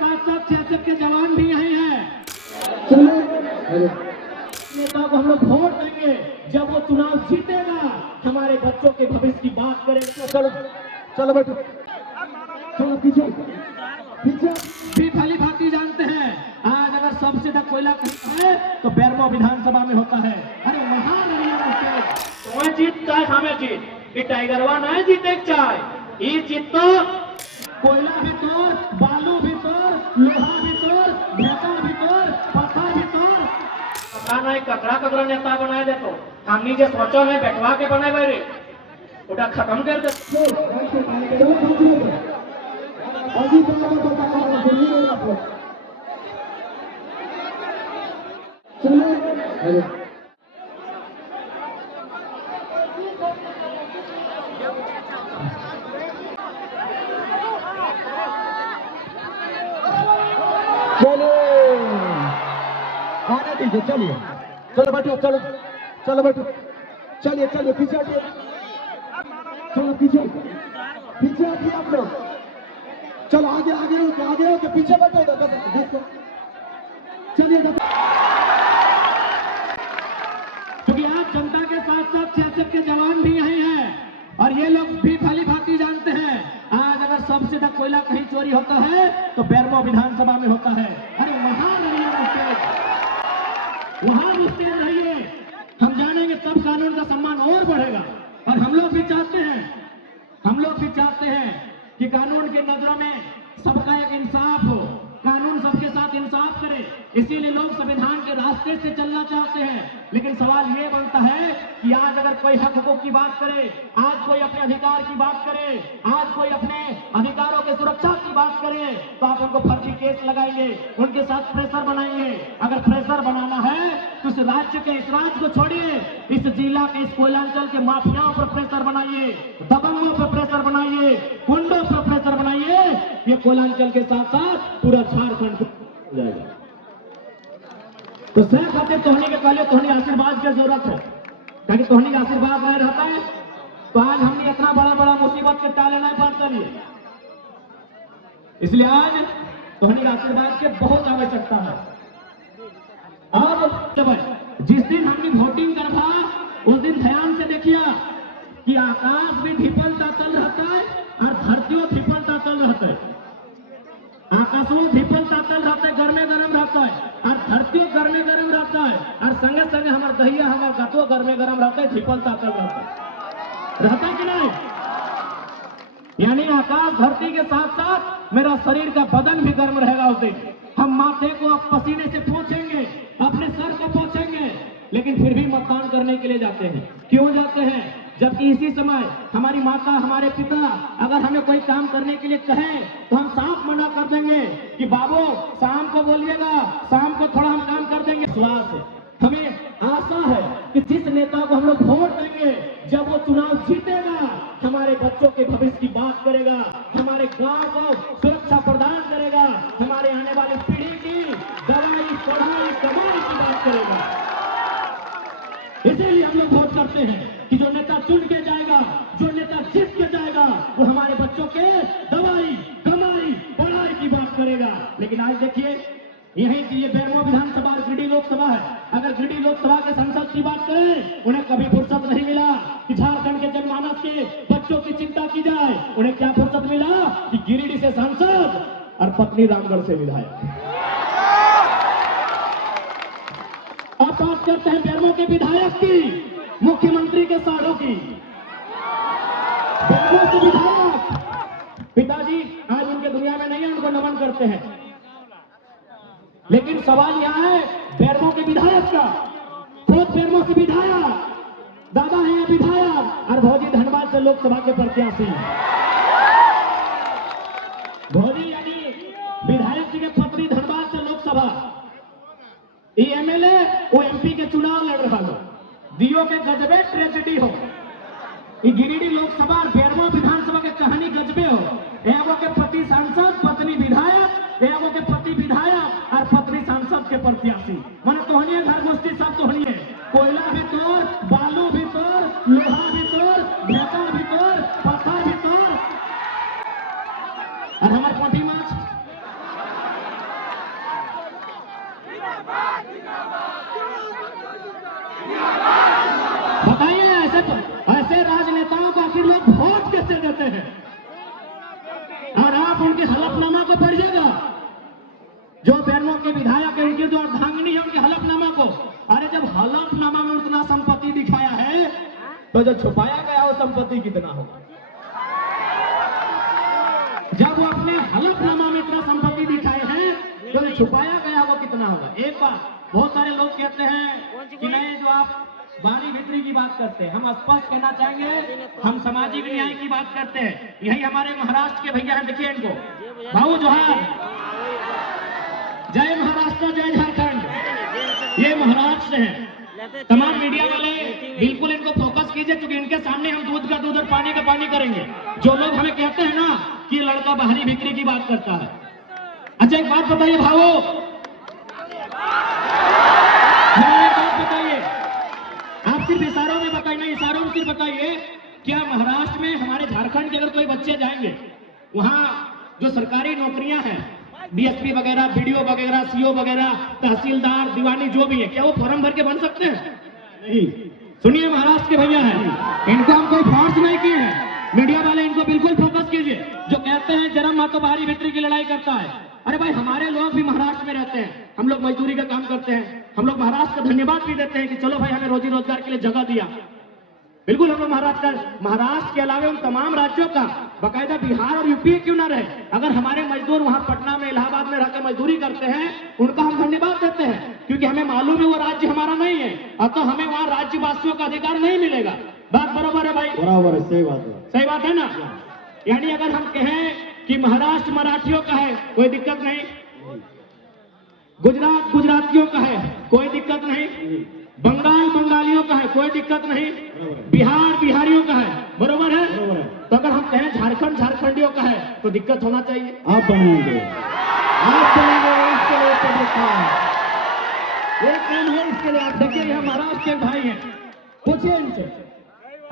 साथ साथ सीएसएफ के जवान भी यही हैं। नेता को हम लोग वोट देंगे, जब वो चुनाव जीतेगा हमारे बच्चों के भविष्य की बात करेंगे। चलो चलो बैठो, चलो पीछे पीछे। भी भली भांति जानते हैं, आज अगर सबसे ज्यादा कोयला कहीं है तो बेरमो विधानसभा में होता है। अरे महान तुम्हें जीत चाहे हमें जीत, ये टाइगरवा नहीं जीते चाहे, ये जीत तो कोयला भी तोड़, बालू भी तोड़, लोहा भी तोड़, ढेका भी तोड़, पत्थर भी तोड़। पता नहीं कचरा नेता बनाए दे तो हमनी जो सोचो है बैठवा के बनाए बैरे उठा खत्म कर दे। आने दीजिए, चलिए चलो बैठो, चलो चलो बैठो, चलिए चलिए पीछे हटिए, चलो पीछे पीछे हटिए आप लोग, चलो आगे आगे हो के पीछे बैठो देखो, चलिए। क्योंकि आज जनता के साथ साथ सीएसएफ के जवान भी यही हैं और ये लोग भी भली भांति जानते हैं, आज अगर सबसे ज्यादा कोयला कहीं चोरी होता है तो बेरमो विधानसभा में होता है। अरे महान वहां मुस्तेद रहिए, हम जानेंगे तब कानून का सम्मान और बढ़ेगा। और हम लोग भी चाहते हैं कि कानून की नजरों में सबका एक इंसाफ हो, कानून सबके साथ इंसाफ करे, इसीलिए लोग संविधान के रास्ते से चलना चाहते हैं। लेकिन सवाल ये बनता है कि आज अगर कोई हक हुकूक की बात करे, आज कोई अपने अधिकार की बात करे, आज कोई अपने अधिकारों के सुरक्षा की बात करे तो आप उनको फर्जी केस लगाएंगे, उनके साथ प्रेशर बनाएंगे। अगर प्रेशर बनाना है तो इस राज्य को छोड़िए, इस जिला के, इस कोयलांचल के माफियाओं पर प्रेशर बनाइए, दबंगों पर प्रेशर बनाइए, गुंडों पर प्रेशर बनाइए। ये कोयलांचल के साथ साथ पूरा झारखंड हो जाएगा। तो सह खातिर तोहनी के पहले तोहनी आशीर्वाद की जरूरत है, ताकि तोहनी का आशीर्वाद नहीं रहता है तो आज हमने इतना बड़ा मुसीबत के टाले नहीं पार करिए। इसलिए आज तोहनी का आशीर्वाद की बहुत आवश्यकता है। अब जिस दिन हमने वोटिंग करवा उस दिन ध्यान से देखिए कि आकाश भी ढिपलता चल रहता है और धरतियों ढिपलता चल रहता है, आकाशों ढिपलता चल रहता है, गर्मे गरम रहता है और धरतियों गर्मे गरम रहता है और संगे संगे हमारे दहिया हमारे गतो गर्मे गरम रहता है, ढिपलता चल रहता है कि नहीं? यानी आकाश धरती के साथ साथ मेरा शरीर का बदन भी गर्म रहेगा उस दिन। हम माथे को अब पसीने से पोंछेंगे, अपने सर को पोंछेंगे, लेकिन फिर भी मतदान करने के लिए जाते हैं। क्यों जाते हैं? जबकि इसी समय हमारी माता, हमारे पिता अगर हमें कोई काम करने के लिए कहें तो हम साफ मना कर देंगे कि बाबू शाम को बोलिएगा, शाम को थोड़ा हम काम कर देंगे। विश्वास है, हमें आशा है कि जिस नेता को हम लोग वोट देंगे, जब वो चुनाव जीतेगा हमारे बच्चों के भविष्य की बात करेगा, हमारे गांव को सुरक्षा प्रदान करेगा, हमारे आने वाली पीढ़ी की दवाई पढ़ाई कमाई की बात करेगा। इसीलिए हम लोग वोट करते हैं कि जो नेता चुन के जाएगा, जो नेता जीत के जाएगा, वो हमारे बच्चों के दवाई कमाई पढ़ाई की बात करेगा। लेकिन आज देखिए यही कि ये बेरमो विधानसभा गिरिडीह लोकसभा है, अगर गिरिडीह लोकसभा के संसद की बात करें, उन्हें कभी फुर्सत नहीं मिला कि झारखंड के जनमानस के बच्चों की चिंता की जाए। उन्हें क्या फुर्सत मिला कि गिरिडीह से सांसद और पत्नी रामगढ़ से विधायक। अब बात करते हैं बेरमो के विधायक की, मुख्यमंत्री के साढ़ों की। बेरमो के विधायक पिताजी आज उनके दुनिया में नहीं है, उनको नमन करते हैं, लेकिन सवाल यह है बेरमो के विधायक का, खुद बेरमो से विधायक, दादा है विधायक और भौजी धनबाद से लोकसभा के प्रत्याशी। भौजी यानी विधायक जी के पत्नी धनबाद से लोकसभा, एमएलए वो एमपी के चुनाव लड़ रहा हो, दियो के गजबे ट्रेजेडी हो। गिरिडीह लोकसभा और बेरमो विधानसभा के कहानी गजबे हो। एगो के पति सांसद, पत्नी विधायक, एगो के पति विधायक और पत्नी सांसद के प्रत्याशी। माने तोहनिए घर गोष्ठी सब तोहनिए, कोयला भी तोड़, बालू भी तोड़, लोहा भी तोड़, ढेका भी तोड़, पत्थर भी तोड़। और हमारे पोटी माछ जो बैरनों के विधायक है उनकी जो अर्धांगिनी है उनके हलफनामा को, अरे जब हलफनामा में उतना संपत्ति दिखाया है तो जो छुपाया गया वो संपत्ति कितना होगा? जब वो अपने हलफनामा में इतना संपत्ति दिखाए हैं तो जो छुपाया गया वो कितना होगा? एक बात बहुत सारे लोग कहते हैं कि नहीं, जो आप बारी भित्री की बात करते हैं, हम स्पष्ट कहना चाहेंगे हम सामाजिक न्याय की बात करते हैं। यही हमारे महाराष्ट्र के भैया हैं, देखिए इनको, भाऊ जोहार, जय महाराष्ट्र जय झारखंड, ये महाराष्ट्र से हैं। तमाम मीडिया वाले बिल्कुल इनको फोकस कीजिए, क्योंकि इनके सामने हम दूध का दूध और पानी का पानी करेंगे। जो लोग हमें कहते हैं ना कि लड़का बाहरी बिक्री की बात करता है, अच्छा एक बात बताइए भावो, एक बात बताइए, आप सिर्फ इशारों में बताइए, नहीं इशारों में सिर्फ बताइए, क्या महाराष्ट्र में हमारे झारखंड के अगर कोई बच्चे जाएंगे, वहां जो सरकारी नौकरियां हैं, डीएसपी वगैरह, बीडीओ वगैरह, सीओ वगैरह, तहसीलदार, दीवानी जो भी है, क्या वो फॉर्म भर के बन सकते हैं? नहीं। सुनिए, महाराष्ट्र के भैया हैं, इनको हम कोई फोर्स नहीं किए हैं। मीडिया वाले इनको बिल्कुल फोकस कीजिए। जो कहते हैं जन्म माँ तो बाहरी बिक्री की लड़ाई करता है, अरे भाई हमारे लोग भी महाराष्ट्र में रहते हैं, हम लोग मजदूरी का काम करते हैं, हम लोग महाराष्ट्र का धन्यवाद भी देते हैं कि चलो भाई हमें रोजी रोजगार के लिए जगह दिया। बिल्कुल हम लोग महाराष्ट्र के अलावा उन तमाम राज्यों का, बाकायदा बिहार और यूपी क्यों ना रहे, अगर हमारे मजदूर वहां पटना में, इलाहाबाद में रहकर मजदूरी करते हैं, उनका हम धन्यवाद देते हैं, क्योंकि हमें मालूम है वो राज्य हमारा नहीं है, अतः हमें वहां राज्यवासियों का अधिकार नहीं मिलेगा। बात बराबर है भाई? बराबर है, सही बात है, सही बात है ना। यानी अगर हम कहें कि महाराष्ट्र मराठियों का है, कोई दिक्कत नहीं, गुजरात गुजरातियों का है, कोई दिक्कत नहीं, बंगाल बंगालियों का है, कोई दिक्कत नहीं, बिहार बिहारियों का है, बरोबर है? तो अगर हम कहें झारखंड झारखंडियों का है तो दिक्कत होना चाहिए। आप बनाएंगे, आप बनाएंगे, इसके लिए तो देखा ये काम है, इसके लिए आप देखिए, ये महाराष्ट्र के भाई हैं, पूछिए इनसे।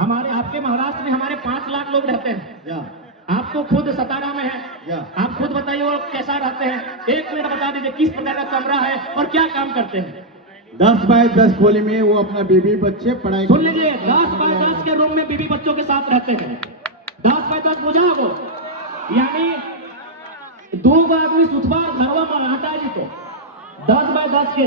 हमारे आपके महाराष्ट्र में हमारे 5 लाख लोग रहते हैं, आप तो खुद सतारा में है, आप खुद बताइए वो कैसा रहते हैं। 1 मिनट बता दीजिए किस प्रकार का कमरा है और क्या काम करते हैं? 10 बाय 10 खोली में वो अपना बीबी बच्चे पढ़ाई, सुन लीजिए, 10 बाय 10 के रूम में बीबी बच्चों के साथ रहते हैं। 10 बाय 10 बुझा वो, यानी 2 आदमी सुथबार घरवा में हटा जी तो 10 बाय 10 के,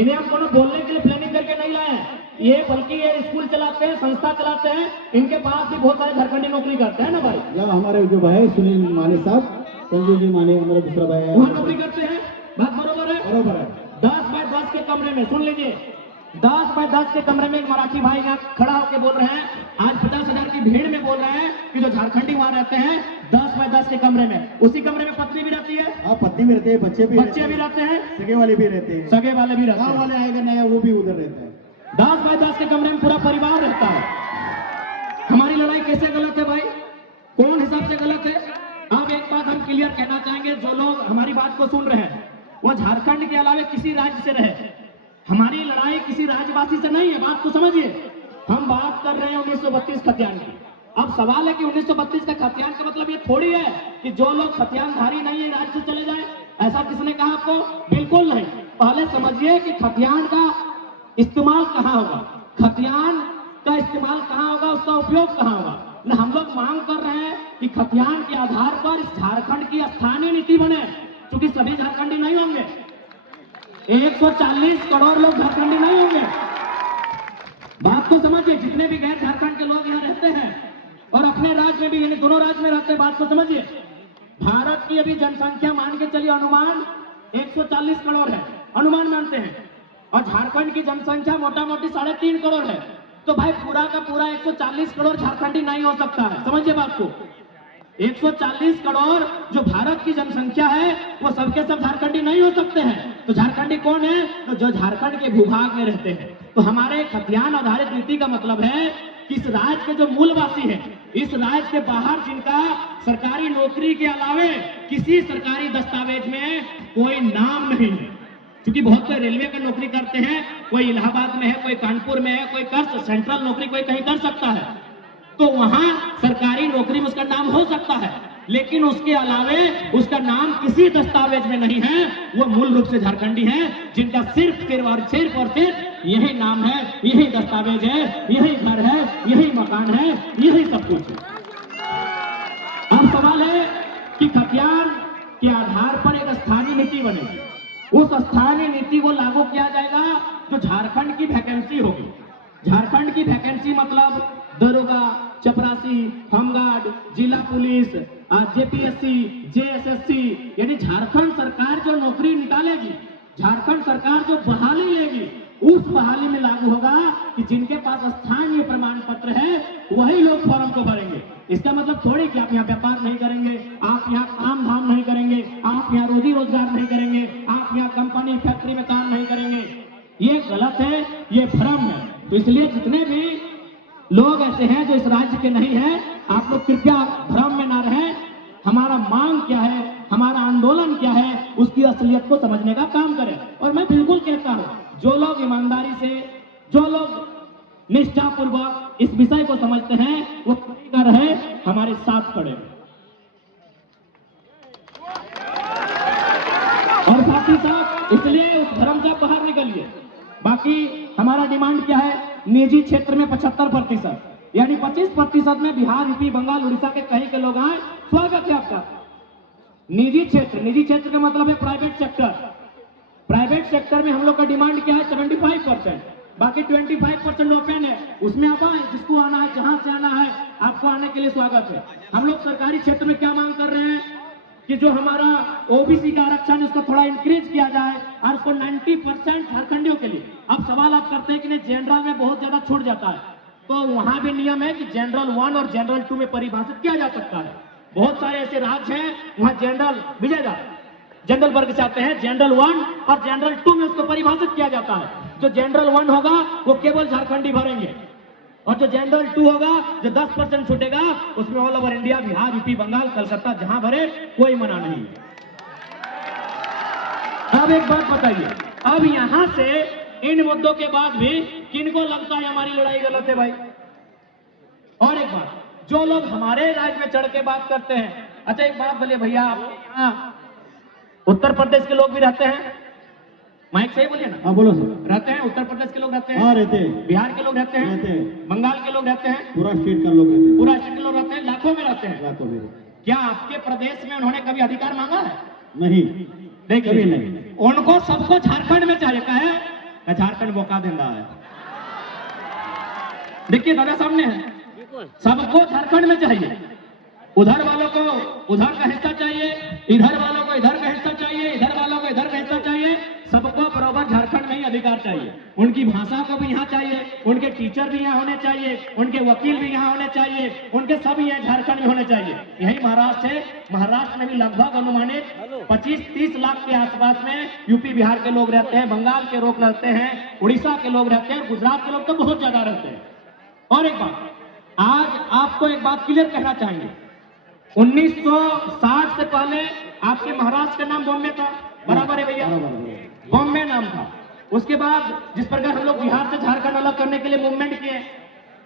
इन्हें हम कोनो बोलने के लिए प्लानिंग करके नहीं लाए, ये बल्कि ये स्कूल चलाते हैं, संस्था चलाते हैं, इनके पास भी बहुत सारे झारखंडी नौकरी करते हैं ना भाई। या हमारे जो भाई सुनील माने साहब, संजय जी माने, हमारा दूसरा भाई है, वहाँ नौकरी करते हैं। बात बरोबर है? बरोबर है। 10 बाय 10 के कमरे में, सुन लीजिए, 10 बाय 10 के कमरे में एक मराठी भाई यहाँ खड़ा होकर बोल रहे हैं, आज 50,000 की भीड़ में बोल रहे हैं कि जो झारखंडी वहाँ रहते हैं 10 बाय 10 के कमरे में, उसी कमरे में पत्नी भी रहती है, हाँ पत्नी भी रहते हैं, बच्चे भी रहते हैं, सगे वाले भी रहते हैं, सगे वाले भी रहते हैं, वाले आएगा नया वो भी उधर रहता है। 10 बाय 10 के कमरे में पूरा परिवार रहता है। हमारी लड़ाई कैसे गलत है भाई? कौन हिसाब से गलत है? अब एक बात हम क्लियर कहना चाहेंगे, जो लोग हमारी बात को सुन रहे हैं वो झारखंड के अलावा किसी राज्य से रहे, हमारी लड़ाई किसी राज्यवासी से नहीं है, बात को समझिए। हम बात कर रहे हैं 1932 खतियान की। अब सवाल है कि 1932 का खतियान का मतलब ये थोड़ी है कि जो लोग खतियानधारी नहीं है राज्य से चले जाए, ऐसा किसने कहा आपको? बिल्कुल नहीं। पहले समझिए कि खतियान का इस्तेमाल कहाँ होगा, खतियान का इस्तेमाल कहाँ होगा, उसका उपयोग कहाँ होगा। हम लोग मांग कर रहे हैं कि खतियान के आधार पर झारखंड की स्थानीय नीति बने, क्योंकि सभी झारखंडी नहीं होंगे, 140 करोड़ लोग झारखंडी नहीं होंगे। बात को समझिए, जितने भी गैर झारखंड के लोग यहाँ रहते हैं और अपने राज्य में भी, यानी दोनों राज्य में रहते हैं, बात को समझिए। भारत की अभी जनसंख्या मान के चलिए अनुमान 140 करोड़ है, अनुमान मानते हैं, और झारखंड की जनसंख्या मोटा मोटी 3.5 करोड़ है। तो भाई पूरा का पूरा 140 करोड़ झारखंडी नहीं हो सकता है, समझिए बात को। 140 करोड़ जो भारत की जनसंख्या है वो सबके सब झारखंडी नहीं हो सकते हैं। तो झारखंडी कौन है? तो जो झारखंड के भूभाग में रहते हैं। तो हमारे खतियान आधारित नीति का मतलब है कि इस राज्य के जो मूलवासी हैं, इस राज्य के बाहर जिनका सरकारी नौकरी के अलावे किसी सरकारी दस्तावेज में कोई नाम नहीं है, क्योंकि बहुत से रेलवे का नौकरी करते हैं, कोई इलाहाबाद में है, कोई कानपुर में है, कोई कर सेंट्रल नौकरी कोई कहीं कर सकता है, तो वहां सरकारी नौकरी में उसका नाम हो सकता है, लेकिन उसके अलावे उसका नाम किसी दस्तावेज में नहीं है। वो मूल रूप से झारखंडी हैं, जिनका सिर्फ और सिर्फ यही नाम है, यही दस्तावेज है, यही घर है, यही मकान है, यही सब कुछ है। अब सवाल है कि खतियान के आधार पर एक स्थानीय नीति बनेगी। उस स्थानीय नीति को लागू किया जाएगा जो झारखंड की वैकेंसी होगी। झारखंड की वैकेंसी मतलब दरोगा, चपरासी, होमगार्ड, जिला पुलिस, जेपीएससी, जेएसएससी, यानी झारखंड सरकार जो नौकरी निकालेगी, झारखंड सरकार जो बहाली लेगी, उस बहाली में लागू होगा कि जिनके पास स्थानीय प्रमाण पत्र है वही लोग फॉर्म को भरेंगे। इसका मतलब थोड़ी कि आप यहाँ व्यापार नहीं करेंगे, आप यहाँ काम धाम नहीं करेंगे, आप यहाँ रोजी रोजगार नहीं करेंगे, आप यहाँ कंपनी फैक्ट्री में काम नहीं करेंगे। ये गलत है, ये भ्रम है। तो इसलिए जितने भी लोग ऐसे हैं जो इस राज्य के नहीं हैं, आप लोग कृपया भ्रम में ना रहें। हमारा मांग क्या है, हमारा आंदोलन क्या है, उसकी असलियत को समझने का काम करें। और मैं बिल्कुल कहता हूं, जो लोग ईमानदारी से, जो लोग निष्ठापूर्वक इस विषय को समझते हैं, वो कभी ना रहे, हमारे साथ खड़े। और साथ ही साथ इसलिए उस भ्रम से बाहर निकलिए। बाकी हमारा डिमांड क्या है, निजी क्षेत्र में 75%, यानी 25% में बिहार, यूपी, बंगाल, उड़ीसा के कहीं के लोग आए, स्वागत है आपका। निजी क्षेत्र का मतलब है प्राइवेट सेक्टर। प्राइवेट सेक्टर में हम लोग का डिमांड क्या है, 75%, बाकी 25% ओपन है, उसमें आप आए, जिसको आना है, जहां से आना है, आपको आने के लिए स्वागत है। हम लोग सरकारी क्षेत्र में क्या मांग कर रहे हैं कि जो हमारा ओबीसी का आरक्षण है उसको थोड़ा इंक्रीज किया जाए और उसको 90% झारखंडियों के लिए। अब सवाल आप करते हैं कि नहीं जनरल में बहुत ज्यादा छूट जाता है, तो वहां भी नियम है कि जनरल 1 और जनरल 2 में परिभाषित किया जा सकता है। बहुत सारे ऐसे राज्य हैं वहां जनरल विजयदा जनरल वर्ग से आते हैं, जनरल 1 और जनरल 2 में उसको परिभाषित किया जाता है। जो जनरल 1 होगा वो केवल झारखंडी भरेंगे, और जो जनरल 2 होगा, जो 10% छूटेगा, उसमें all over India, Bihar, UP, Bengal, Calcutta जहां भरे, कोई मना नहीं। अब एक बात बताइए, अब यहां से इन मुद्दों के बाद भी किनको लगता है हमारी लड़ाई गलत है भाई? और एक बात, जो लोग हमारे राज्य में चढ़ के बात करते हैं, अच्छा एक बात बोलिए भैया, आप यहाँ उत्तर प्रदेश के लोग भी रहते हैं? माइक सही बोलिए ना। हाँ बोलो सर। रहते हैं, उत्तर प्रदेश के लोग रहते हैं? हाँ रहते हैं। बिहार के लोग रहते हैं? रहते हैं। बंगाल के लोग रहते हैं? पूरा स्टेट का लोग रहते हैं। पूरा स्टेट के लोग रहते हैं, लाखों में रहते हैं। लाखों में। क्या आपके प्रदेश में उन्होंने कभी अधिकार मांगा है? नहीं, कभी नहीं। उनको सबको झारखंड में चाहिए, क्या है, झारखंड मौका देना है। देखिए दादा सामने है, सबको झारखंड में चाहिए। उधर वालों को उधर का हिस्सा चाहिए, इधर वालों को इधर का हिस्सा चाहिए, इधर वालों को इधर का हिस्सा चाहिए, सबको बराबर झारखंड में ही अधिकार चाहिए। उनकी भाषा को भी यहाँ चाहिए, उनके टीचर भी यहाँ होने चाहिए, उनके वकील भी यहाँ होने चाहिए, उनके सब यहाँ झारखंड में होने चाहिए। यही महाराष्ट्र है, महाराष्ट्र में भी लगभग अनुमानित 25-30 लाख के आसपास में यूपी बिहार के लोग रहते हैं, बंगाल के लोग रहते हैं, उड़ीसा के लोग रहते हैं, गुजरात के लोग तो बहुत ज्यादा रहते हैं। और एक बात, आज आपको एक बात क्लियर कहना चाहेंगे, 1960 से पहले आपके महाराष्ट्र का नाम बॉम्बे था, बराबर है भैया? बॉम्बे नाम था। उसके बाद जिस प्रकार हम लोग बिहार से झारखंड अलग करने के लिए मूवमेंट किए,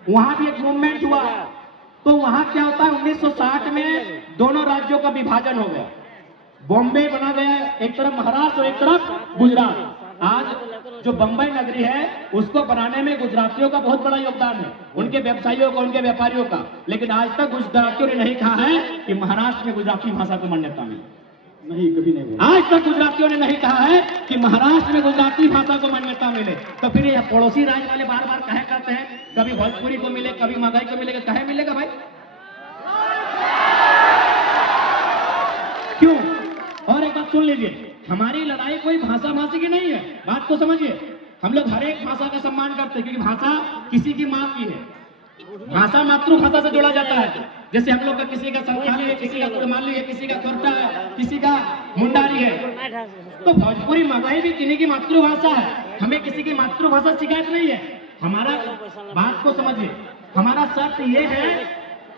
वहां भी एक मूवमेंट हुआ। तो वहां क्या होता है, 1960 में दोनों राज्यों का विभाजन हो गया, बॉम्बे बना गया, एक तरफ महाराष्ट्र और एक तरफ गुजरात। आज जो बंबई नगरी है उसको बनाने में गुजरातियों का बहुत बड़ा योगदान है, उनके व्यवसायियों का, उनके व्यापारियों का। लेकिन आज तक गुजरातियों ने नहीं कहा है कि महाराष्ट्र में गुजराती भाषा को मान्यता मिले। नहीं, कभी नहीं। आज तक गुजरातियों ने नहीं कहा है कि महाराष्ट्र में गुजराती भाषा को मान्यता मिले। तो फिर ये पड़ोसी राज्य वाले बार बार कहे करते हैं, कभी भोजपुरी को मिले, कभी मगही को मिलेगा, कहे मिलेगा भाई? क्यों? और एक बात सुन लीजिए, हमारी लड़ाई कोई भाषा भाषी की नहीं है, बात को समझिए। हम लोग हर एक भाषा का सम्मान करते हैं, क्योंकि भाषा किसी की माँ की है। भाषा मातृभाषा से जोड़ा जाता है। जैसे हम लोग का किसी का संथाली है, किसी का कुड़माली है, किसी का खोरटा है, किसी का मुंडारी है, तो भोजपुरी मगही भी किन्हीं की मातृभाषा है। हमें किसी की मातृभाषा शिकायत नहीं है। हमारा बात को समझिए, हमारा शर्त ये है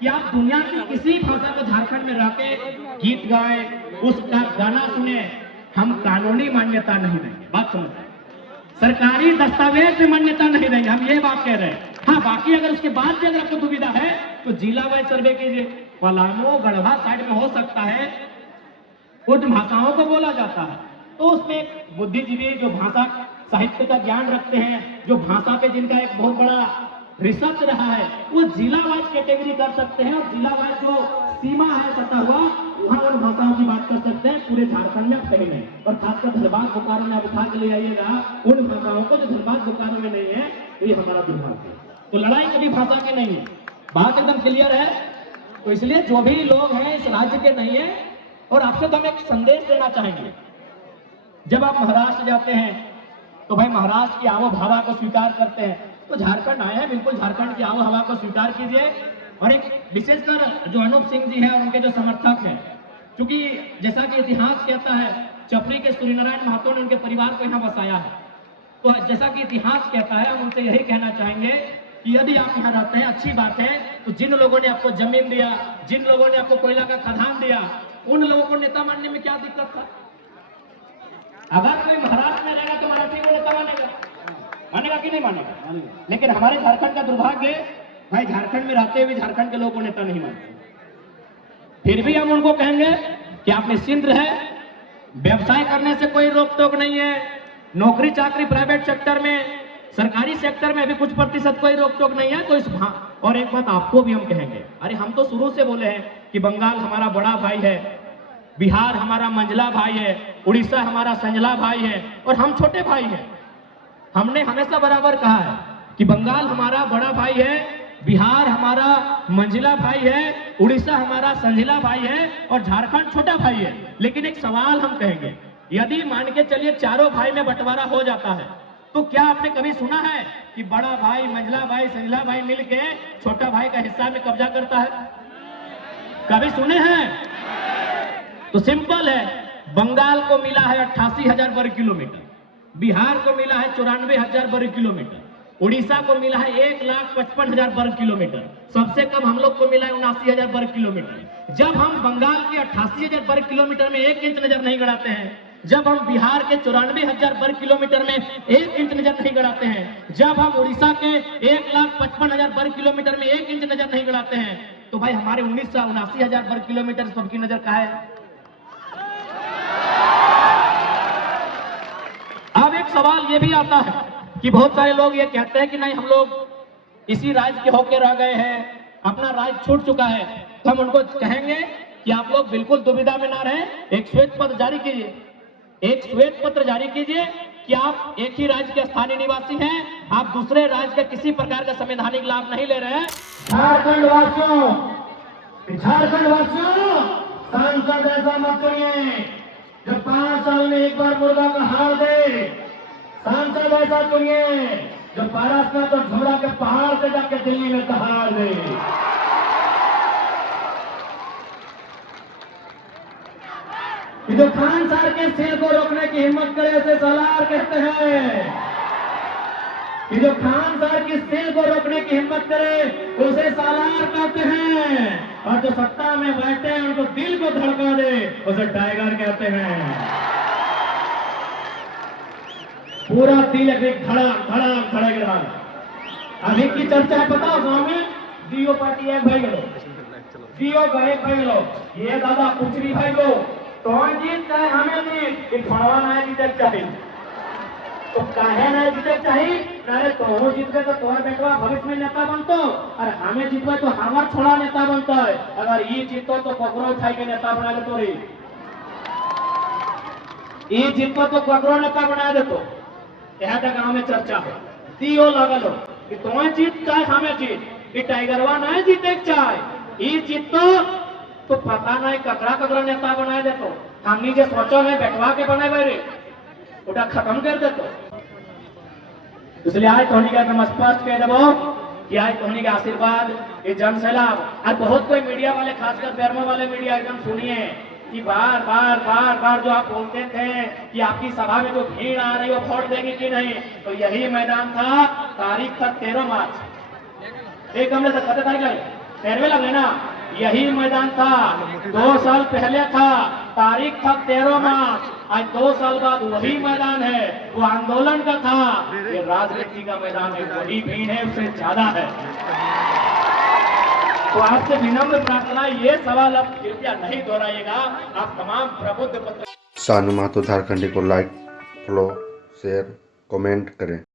कि आप दुनिया की किसी भाषा को झारखंड में रहकर गीत गाएं, उसका गाना सुने, हम कानूनी मान्यता नहीं देंगे। बात समझ, सरकारी दस्तावेज में मान्यता नहीं देंगे, हम ये बात कह रहे हैं। हाँ, बाकी अगर उसके बाद भी अगर आपको दुविधा है तो जिला वाइज सर्वे कीजिए। पलामू, गढ़वा साइड में हो सकता है कुछ भाषाओं को बोला जाता है, तो उसमें एक बुद्धिजीवी जो भाषा साहित्य का ज्ञान रखते हैं, जो भाषा पे जिनका एक बहुत बड़ा रिसर्च रहा है, वो जिला वाइज कैटेगरी कर सकते हैं, और जिला वाइज जो सीमा है सटा हुआ, वहां उन भाषाओं की बात कर सकते हैं, पूरे झारखंड में कहीं नहीं। और खासकर धनबाद बोकारो में आप उठा के ले आइएगा उन भाषाओं को जो धनबाद बोकारो में नहीं है, तो ये हमारा दुर्भाग्य है। तो लड़ाई कभी भाषा की नहीं है, बात एकदम क्लियर है। तो इसलिए जो भी लोग हैं इस राज्य के नहीं है, और आपसे तो हम एक संदेश देना चाहेंगे, जब आप महाराष्ट्र जाते हैं तो भाई महाराष्ट्र की आबो हवा को स्वीकार करते हैं, तो झारखंड आए हैं, बिल्कुल झारखंड की आबो हवा को स्वीकार कीजिए। और एक विशेषकर जो अनूप सिंह जी हैं और उनके जो समर्थक हैं, क्योंकि जैसा कि इतिहास कहता है, चपरी के सूर्यनारायण महतो ने उनके परिवार को यहाँ बसाया है, तो जैसा कि इतिहास कहता है, हम उनसे यही कहना चाहेंगे कि यदि आप यहाँ रहते हैं अच्छी बात है, तो जिन लोगों ने आपको जमीन दिया, जिन लोगों ने आपको कोयला का खदान दिया, उन लोगों को नेता मानने में क्या दिक्कत था? अगर कोई महाराष्ट्र में रहेगा तो मराठी को नेता मानेगा, मानेगा कि नहीं मानेगा? लेकिन हमारे झारखंड का दुर्भाग्य, भाई झारखंड में रहते हुए झारखंड के लोगों को नेता नहीं मानते। फिर भी हम उनको कहेंगे कि आप निश्चिंत रहे, व्यवसाय करने से कोई रोक टोक नहीं है, नौकरी चाकरी प्राइवेट सेक्टर में, सरकारी सेक्टर में भी कुछ प्रतिशत कोई रोक टोक नहीं है। तो इस और एक बात आपको भी हम कहेंगे, अरे हम तो शुरू से बोले हैं कि बंगाल हमारा बड़ा भाई है, बिहार हमारा मंझला भाई है, उड़ीसा हमारा संझला भाई है, और हम छोटे भाई हैं। हमने हमेशा बराबर कहा है कि बंगाल हमारा बड़ा भाई है, बिहार हमारा मंझला भाई है, उड़ीसा हमारा संझला भाई है, और झारखंड छोटा भाई है। लेकिन एक सवाल हम कहेंगे, यदि मान के चलिए चारों भाई में बंटवारा हो जाता है, तो क्या आपने कभी सुना है कि बड़ा भाई, मंझला भाई, संझला भाई मिलके छोटा भाई का हिस्सा में कब्जा करता है? कभी सुने हैं? तो सिंपल है, बंगाल को मिला है 88,000 वर्ग किलोमीटर, बिहार को मिला है 94,000 वर्ग किलोमीटर, उड़ीसा को मिला है 1,55,000 वर्ग किलोमीटर, सबसे कम हम लोग को मिला है 79,000 वर्ग किलोमीटर। जब हम बंगाल के 88,000 वर्ग किलोमीटर में 1 इंच नजर नहीं गड़ाते हैं, जब हम बिहार के 94,000 वर्ग किलोमीटर में 1 इंच नजर नहीं गड़ाते हैं, जब हम उड़ीसा के 1,55,000 वर्ग किलोमीटर में 1 इंच नजर नहीं गड़ाते हैं, तो भाई हमारे 79,000 वर्ग किलोमीटर सबकी नजर कहाँ है? अब एक सवाल ये भी आता है कि बहुत सारे लोग ये कहते हैं कि नहीं, हम लोग इसी राज्य के होके रह गए हैं, अपना राज्य छूट चुका है। तो हम उनको कहेंगे कि आप लोग बिल्कुल दुविधा में ना रहें, एक श्वेत पत्र जारी कीजिए, एक श्वेत पत्र जारी कीजिए कि आप एक ही राज्य के स्थानीय निवासी हैं, आप दूसरे राज्य का किसी प्रकार का संवैधानिक लाभ नहीं ले रहे हैं। झारखंड वासियों, सांसद ऐसा मत चुनिए जो 5 साल में एक बार मुर्गा का हार दे। सांसद ऐसा चुनिए जो पारस तो झोड़ा के पहाड़ से जाके दिल्ली में दहाड़ दे। कि जो खान सार के सिर को रोकने की हिम्मत करे उसे सालार कहते हैं। कि जो खान सार की सिर को रोकने की हिम्मत करे उसे सालार कहते हैं, और जो सत्ता में बैठे हैं उनको दिल को धड़का दे उसे टाइगर कहते हैं। पूरा दिल एक धड़क धड़क धड़क रहा। अभी की चर्चा है, पता गाँव में डीओ पार्टी एक भाई गलो, डीओ गए भाई गलो, ये दादा कुछ भी भाई गो तो जीत चाहे हमें जीत, एक भड़वा ना जीते चाहिए, तो काहे ना जीते चाहिए? अरे तो जीत गए तो तुम्हारे बेटवा भविष्य में नेता बनतो, और हमें जीतवे तो हमार छोड़ा नेता बनता है। अगर ये जीतो तो पकड़ो उठाई के नेता बना देतो रे, ये जीतो तो पकड़ो नेता बना देतो। यह गाँव में चर्चा हो, तीओ लगल हो कि तुम्हें जीत चाहे हमें जीत, ये टाइगरवा नहीं जीते चाहे, ये जीतो तो पता नहीं ककड़ा नेता बना देतो। हमनी जो सोचो है बैठवा के बने रे उठा खत्म कर देतो। इसलिए आज धोनी का हम स्पष्ट कह देवो कि आज धोनी का आशीर्वाद, ये जन सैलाब। आज बहुत कोई मीडिया वाले, खासकर बेरमो वाले मीडिया, एकदम सुनिए कि बार बार जो आप बोलते थे कि आपकी सभा में जो भीड़ आ रही है वो वोट देगी कि नहीं, तो यही मैदान था। तारीख था 13 मार्च, एक हमने कते तारीख लगे 13वें लगे ना, यही मैदान था। 2 साल पहले था, तारीख था 13 मार्च, आज 2 साल बाद वही मैदान है, वो आंदोलन का था। ये राजनीति का मैदान है, वही भीड़ है, उससे ज्यादा है। तो आपसे विनम्र प्रार्थना, ये सवाल आप कृपया नहीं दोहराइएगा। आप तमाम प्रबुद्ध पत्र सानू महतो झारखंडी को लाइक, फॉलो, शेयर, कमेंट करें।